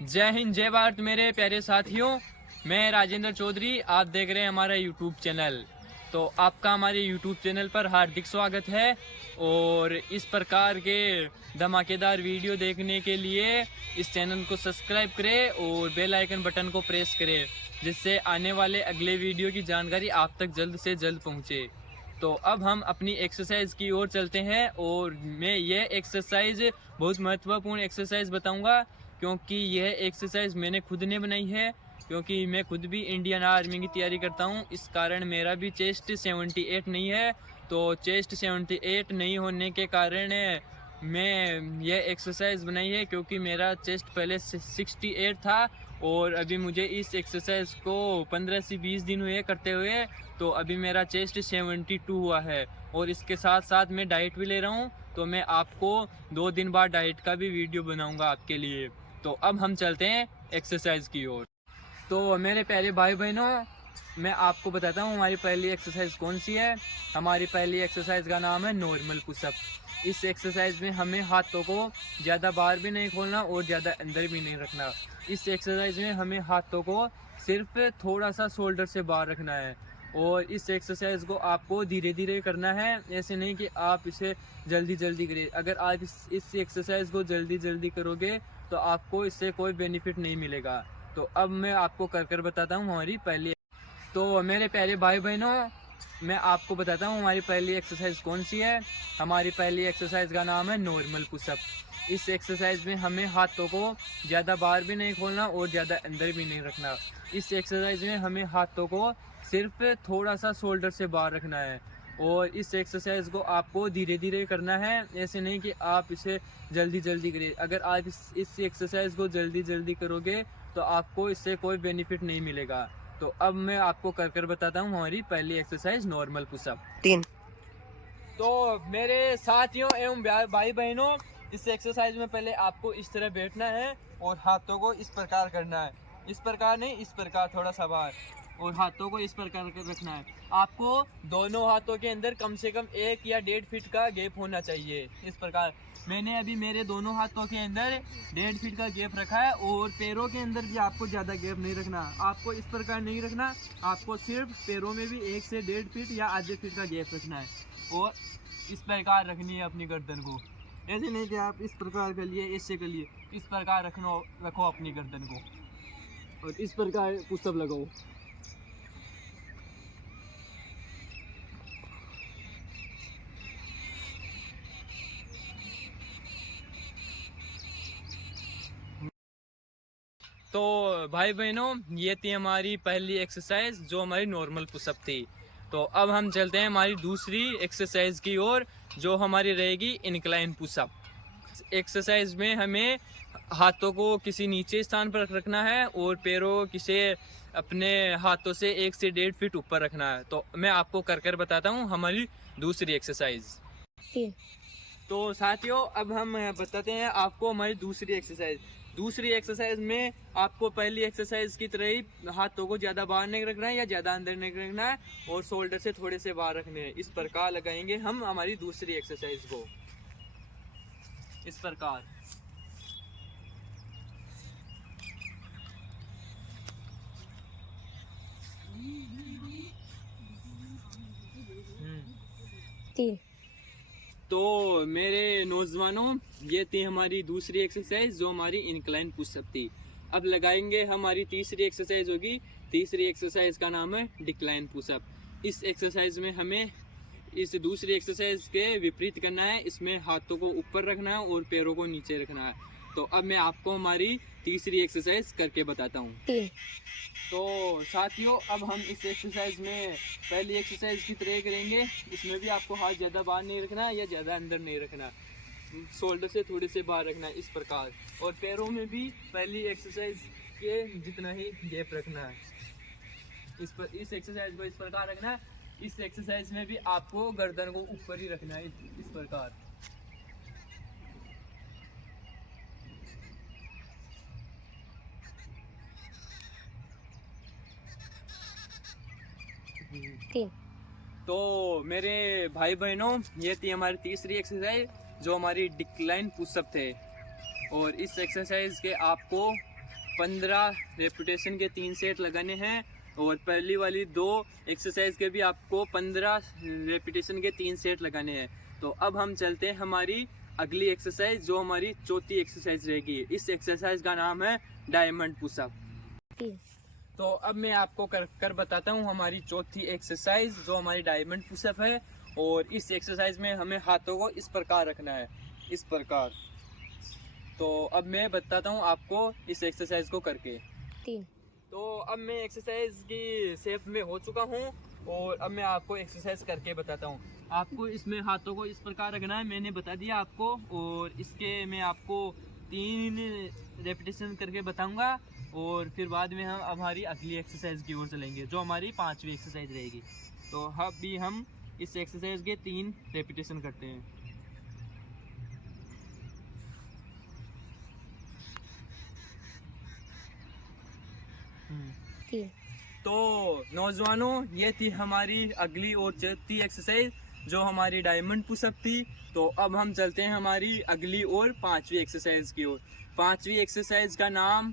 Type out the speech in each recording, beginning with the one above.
जय हिंद जय भारत मेरे प्यारे साथियों। मैं राजेंद्र चौधरी, आप देख रहे हैं हमारा यूट्यूब चैनल। तो आपका हमारे यूट्यूब चैनल पर हार्दिक स्वागत है। और इस प्रकार के धमाकेदार वीडियो देखने के लिए इस चैनल को सब्सक्राइब करें और बेल आइकन बटन को प्रेस करें, जिससे आने वाले अगले वीडियो की जानकारी आप तक जल्द से जल्द पहुंचे। तो अब हम अपनी एक्सरसाइज की ओर चलते हैं और मैं ये एक्सरसाइज बहुत महत्वपूर्ण एक्सरसाइज बताऊंगा, क्योंकि यह एक्सरसाइज मैंने खुद ने बनाई है। क्योंकि मैं खुद भी इंडियन आर्मी की तैयारी करता हूं, इस कारण मेरा भी चेस्ट 78 नहीं है। तो चेस्ट 78 नहीं होने के कारण मैं ये एक्सरसाइज बनाई है, क्योंकि मेरा चेस्ट पहले 68 था और अभी मुझे इस एक्सरसाइज को 15 से 20 दिन हुए करते हुए, तो अभी मेरा चेस्ट 72 हुआ है। और इसके साथ साथ मैं डाइट भी ले रहा हूँ, तो मैं आपको 2 दिन बाद डाइट का भी वीडियो बनाऊंगा आपके लिए। तो अब हम चलते हैं एक्सरसाइज की ओर। तो मेरे प्यारे भाई बहनों, मैं आपको बताता हूँ हमारी पहली एक्सरसाइज कौन सी है। हमारी पहली एक्सरसाइज का नाम है नॉर्मल पुशअप। इस एक्सरसाइज में हमें हाथों को ज़्यादा बाहर भी नहीं खोलना और ज़्यादा अंदर भी नहीं रखना। इस एक्सरसाइज में हमें हाथों को सिर्फ थोड़ा सा शोल्डर से बाहर रखना है। और इस एक्सरसाइज को आपको धीरे धीरे करना है, ऐसे नहीं कि आप इसे जल्दी जल्दी करें। अगर आप इस एक्सरसाइज को जल्दी जल्दी करोगे तो आपको इससे कोई बेनिफिट नहीं मिलेगा। तो अब मैं आपको कर कर बताता हूँ हमारी पहली। तो मेरे प्यारे भाई बहनों, मैं आपको बताता हूँ हमारी पहली एक्सरसाइज कौन सी है। हमारी पहली एक्सरसाइज का नाम है नॉर्मल पुशअप। इस एक्सरसाइज में हमें हाथों को ज़्यादा बाहर भी नहीं खोलना और ज़्यादा अंदर भी नहीं रखना। इस एक्सरसाइज में हमें हाथों को सिर्फ थोड़ा सा शोल्डर से बाहर रखना है। और इस एक्सरसाइज को आपको धीरे धीरे करना है, ऐसे नहीं कि आप इसे जल्दी जल्दी करें। अगर आप इस एक्सरसाइज को जल्दी जल्दी करोगे तो आपको इससे कोई बेनिफिट नहीं मिलेगा। तो अब मैं आपको कर कर बताता हूँ हमारी पहली एक्सरसाइज नॉर्मल पुशअप 3। तो मेरे साथियों एवं भाई बहनों, इस एक्सरसाइज में पहले आपको इस तरह बैठना है और हाथों को इस प्रकार करना है। इस प्रकार नहीं, इस प्रकार थोड़ा सा बाहर, और हाथों को इस प्रकार कर रखना है। आपको दोनों हाथों के अंदर कम से कम 1 या 1.5 फीट का गैप होना चाहिए। इस प्रकार मैंने अभी मेरे दोनों हाथों के अंदर 1.5 फीट का गैप रखा है। और पैरों के अंदर भी आपको ज़्यादा गैप नहीं रखना, आपको इस प्रकार नहीं रखना। आपको सिर्फ पैरों में भी 1 से 1.5 फीट या आधे फीट का गैप रखना है। और इस प्रकार रखनी है अपनी गर्दन को, ऐसे नहीं कि आप इस प्रकार कर लिए, इससे कर लिए। इस प्रकार रखो अपनी गर्दन को और इस प्रकार पुशअप लगाओ। तो भाई बहनों, ये थी हमारी पहली एक्सरसाइज जो हमारी नॉर्मल पुशअप थी। तो अब हम चलते हैं हमारी दूसरी एक्सरसाइज की ओर, जो हमारी रहेगी इंक्लाइन पुशअप। एक्सरसाइज में हमें हाथों को किसी नीचे स्थान पर रखना है और पैरों किसे अपने हाथों से 1 से 1.5 फीट ऊपर रखना है। तो मैं आपको कर कर बताता हूँ हमारी दूसरी एक्सरसाइज। तो साथियों, अब हम बताते हैं आपको हमारी दूसरी एक्सरसाइज। दूसरी एक्सरसाइज में आपको पहली एक्सरसाइज की तरह ही हाथों को ज़्यादा बाहर नहीं रखना है या ज़्यादा अंदर नहीं रखना है, और शोल्डर से थोड़े से बाहर रखने हैं। इस प्रकार लगाएंगे हम हमारी दूसरी एक्सरसाइज को, इस प्रकार। तो मेरे नौजवानों, ये थी हमारी दूसरी एक्सरसाइज जो हमारी इंक्लाइन पुशअप थी। अब लगाएंगे हमारी तीसरी एक्सरसाइज होगी। तीसरी एक्सरसाइज का नाम है डिक्लाइन पुशअप। इस एक्सरसाइज में हमें इस दूसरी एक्सरसाइज के विपरीत करना है। इसमें हाथों को ऊपर रखना है और पैरों को नीचे रखना है। तो अब मैं आपको हमारी तीसरी एक्सरसाइज करके बताता हूँ। तो साथियों, अब हम इस एक्सरसाइज में पहली एक्सरसाइज की तरह करेंगे। इसमें भी आपको हाथ ज़्यादा बाहर नहीं रखना या ज़्यादा अंदर नहीं रखना, शोल्डर से थोड़े से बाहर रखना है, इस प्रकार। और पैरों में भी पहली एक्सरसाइज के जितना ही गैप रखना है। इस एक्सरसाइज को इस प्रकार रखना है। इस एक्सरसाइज में भी आपको गर्दन को ऊपर ही रखना है, इस प्रकार। तो मेरे भाई बहनों, ये थी हमारी तीसरी एक्सरसाइज जो हमारी डिक्लाइन पुशअप थे। और इस एक्सरसाइज के आपको 15 रेपिटेशन के 3 सेट लगाने हैं और पहली वाली 2 एक्सरसाइज के भी आपको 15 रेपिटेशन के 3 सेट लगाने हैं। तो अब हम चलते हैं हमारी अगली एक्सरसाइज, जो हमारी चौथी एक्सरसाइज रहेगी। इस एक्सरसाइज का नाम है डायमंड पुशअप। तो अब मैं आपको कर बताता हूँ हमारी चौथी एक्सरसाइज, जो हमारी डायमंड पुशअप है। और इस एक्सरसाइज में हमें हाथों को इस प्रकार रखना है, इस प्रकार। तो अब मैं बताता हूँ आपको इस एक्सरसाइज को करके। तो अब मैं एक्सरसाइज की शेप में हो चुका हूँ और अब मैं आपको एक्सरसाइज करके बताता हूँ। आपको इसमें हाथों को इस प्रकार रखना है, मैंने बता दिया आपको। और इसके मैं आपको 3 रेपिटेशन करके बताऊंगा और फिर बाद में हम हमारी अगली एक्सरसाइज की ओर चलेंगे, जो हमारी 5वीं एक्सरसाइज रहेगी। तो अभी हम इस एक्सरसाइज के 3 रेपिटेशन करते हैं। तो नौजवानों, ये थी हमारी अगली और चौथी एक्सरसाइज, जो हमारी डायमंड पुशअप थी। तो अब हम चलते हैं हमारी अगली और 5वीं एक्सरसाइज की ओर। 5वीं एक्सरसाइज का नाम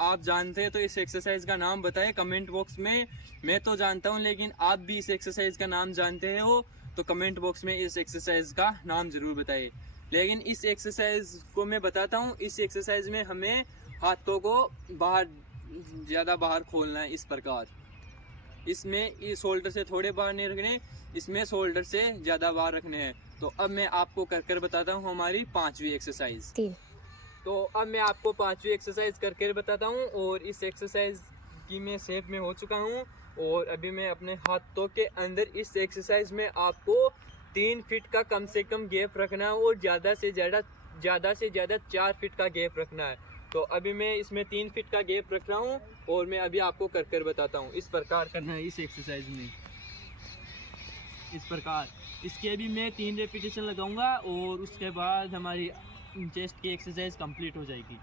आप जानते हैं तो इस एक्सरसाइज का नाम बताएं कमेंट बॉक्स में। मैं तो जानता हूं, लेकिन आप भी इस एक्सरसाइज का नाम जानते हो तो कमेंट बॉक्स में इस एक्सरसाइज का नाम जरूर बताएं। लेकिन इस एक्सरसाइज को मैं बताता हूं। इस एक्सरसाइज में हमें हाथों को ज़्यादा बाहर खोलना है, इस प्रकार। इसमें इस शोल्डर से थोड़े बाहर नहीं रखने, इसमें शोल्डर से ज़्यादा बाहर रखने हैं। तो अब मैं आपको कर बताता हूँ हमारी 5वीं एक्सरसाइज। तो अब मैं आपको 5वीं एक्सरसाइज करके बताता हूँ। और इस एक्सरसाइज की मैं शेप में हो चुका हूँ और अभी मैं अपने हाथों के अंदर इस एक्सरसाइज में आपको 3 फीट का कम से कम गैप रखना है और ज़्यादा से ज़्यादा 4 फीट का गैप रखना है। तो अभी मैं इसमें 3 फीट का गैप रख रहा हूँ और मैं अभी आपको कर बताता हूँ। इस प्रकार करना है इस एक्सरसाइज में, इस प्रकार। इसके भी मैं 3 रेपिटेशन लगाऊंगा और उसके बाद हमारी चेस्ट की एक्सरसाइज कंप्लीट हो जाएगी।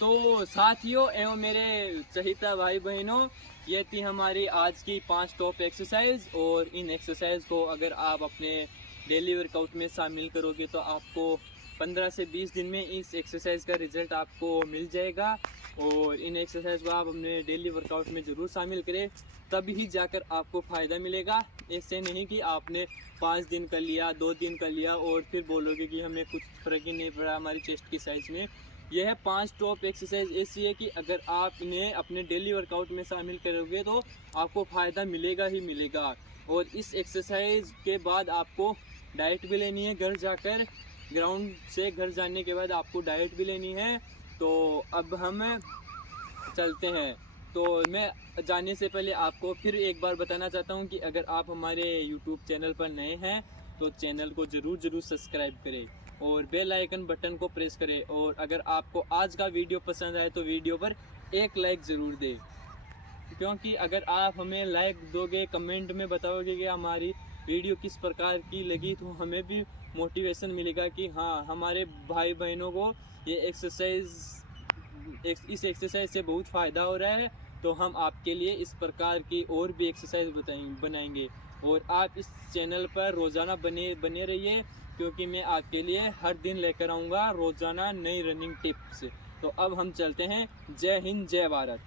तो साथियों एवं मेरे चहिता भाई बहनों, ये थी हमारी आज की 5 टॉप एक्सरसाइज। और इन एक्सरसाइज को अगर आप अपने डेली वर्कआउट में शामिल करोगे तो आपको 15 से 20 दिन में इस एक्सरसाइज का रिजल्ट आपको मिल जाएगा। और इन एक्सरसाइज को आप अपने डेली वर्कआउट में ज़रूर शामिल करें, तभी जाकर आपको फ़ायदा मिलेगा। ऐसे नहीं कि आपने 5 दिन कर लिया, 2 दिन कर लिया और फिर बोलोगे कि हमें कुछ फ़र्क ही नहीं पड़ा हमारी चेस्ट की साइज़ में। यह 5 टॉप एक्सरसाइज ऐसी है कि अगर आप इन्हें अपने डेली वर्कआउट में शामिल करोगे तो आपको फ़ायदा मिलेगा ही मिलेगा। और इस एक्सरसाइज के बाद आपको डाइट भी लेनी है, घर जाकर ग्राउंड से घर जाने के बाद आपको डाइट भी लेनी है। तो अब हम चलते हैं। तो मैं जाने से पहले आपको फिर एक बार बताना चाहता हूं कि अगर आप हमारे YouTube चैनल पर नए हैं तो चैनल को ज़रूर सब्सक्राइब करें और बेल आइकन बटन को प्रेस करें। और अगर आपको आज का वीडियो पसंद आए तो वीडियो पर एक लाइक ज़रूर दें, क्योंकि अगर आप हमें लाइक दोगे, कमेंट में बताओगे कि हमारी वीडियो किस प्रकार की लगी, तो हमें भी मोटिवेशन मिलेगा कि हाँ, हमारे भाई बहनों को ये इस एक्सरसाइज से बहुत फ़ायदा हो रहा है। तो हम आपके लिए इस प्रकार की और भी एक्सरसाइज बनाएंगे। और आप इस चैनल पर रोज़ाना बने रहिए, क्योंकि मैं आपके लिए हर दिन लेकर आऊँगा रोज़ाना नई रनिंग टिप्स। तो अब हम चलते हैं। जय हिंद, जय भारत।